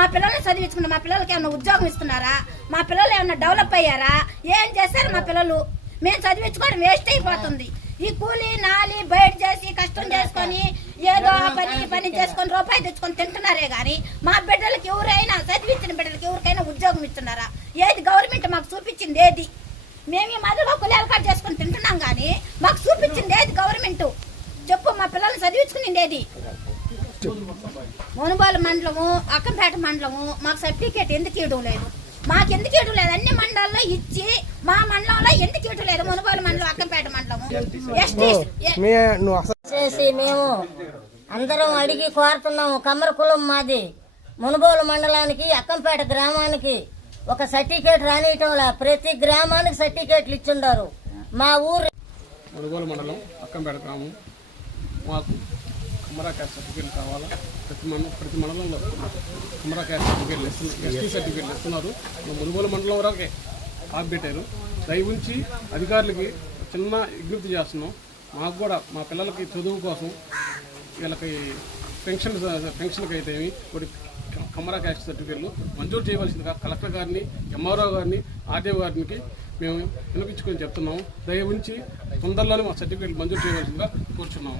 మా పిల్లల్ని చదివించుకున్నా, మా పిల్లలకి ఏమన్నా ఉద్యోగం ఇస్తున్నారా, మా పిల్లలు ఏమన్నా డెవలప్ అయ్యారా, ఏం చేశారు మా పిల్లలు? మేము చదివించుకోవడం వేస్ట్ అయిపోతుంది. ఈ కూలీ నాలి బయట చేసి కష్టం చేసుకొని ఏదో పని చేసుకొని రూపాయి తెచ్చుకొని తింటున్నారే గాని మా బిడ్డలకి ఎవరైనా చదివించిన బిడ్డలకి ఎవరికైనా ఉద్యోగం ఇస్తున్నారా? ఏది గవర్నమెంట్ మాకు చూపించింది? ఏది? మేము ఈ మధ్యలో కులాల కార్డు చేసుకొని తింటున్నాం కానీ మాకు చూపించింది ఏది గవర్నమెంట్? చెప్పు, మా పిల్లల్ని చదివించుకునింది ఏది? మునుగోలు మండలము, అక్కంపేట మండలము మాకు సర్టిఫికేట్ ఎందుకు ఇవ్వడం లేదు? మాకు ఎందుకు ఇవ్వడం లేదు? అన్ని మండలాల్లో ఇచ్చి మా మండలంలో ఎందుకు ఇవ్వడం లేదు? మునుగోలు మండలం, అక్కంపేట మండలము చేసి మేము అందరం అడిగి కోరుతున్నాము. కమ్మర కులం మాది. మునుగోలు మండలానికి, అక్కంపేట గ్రామానికి ఒక సర్టిఫికేట్ రానియటంలా ప్రతి గ్రామానికి సర్టిఫికేట్లు ఇచ్చిండారు. మా ఊరు మునుగోలు మండలం, అక్కంపేట గ్రామం. మాకు కమ్మరా క్యాస్ట్ సర్టిఫికేట్లు కావాలా. ప్రతి మండలంలో కమ్మరా క్యాస్ట్ సర్టిఫికేట్లు ఇస్తున్నారు, ఎస్టీ సర్టిఫికేట్లు ఇస్తున్నారు. మునుగోలు మండలం వరకే ఆపిపెట్టారు. దయవుంచి అధికారులకి చిన్న విజ్ఞప్తి చేస్తున్నాం. మాకు కూడా మా పిల్లలకి చదువు కోసం వీళ్ళకి పెన్షన్కి అయితే కొన్ని కమ్మరా క్యాస్ట్ సర్టిఫికేట్లు మంజూరు చేయవలసిందిగా కలెక్టర్ గారిని, ఎంఆర్ఓ గారిని, ఆర్డీఓ గారికి మేము వినిపించుకొని చెప్తున్నాము. దయ ఉంచి తొందరలోనే మా సర్టిఫికేట్లు మంజూరు చేయవలసిందిగా కోరుచున్నాము.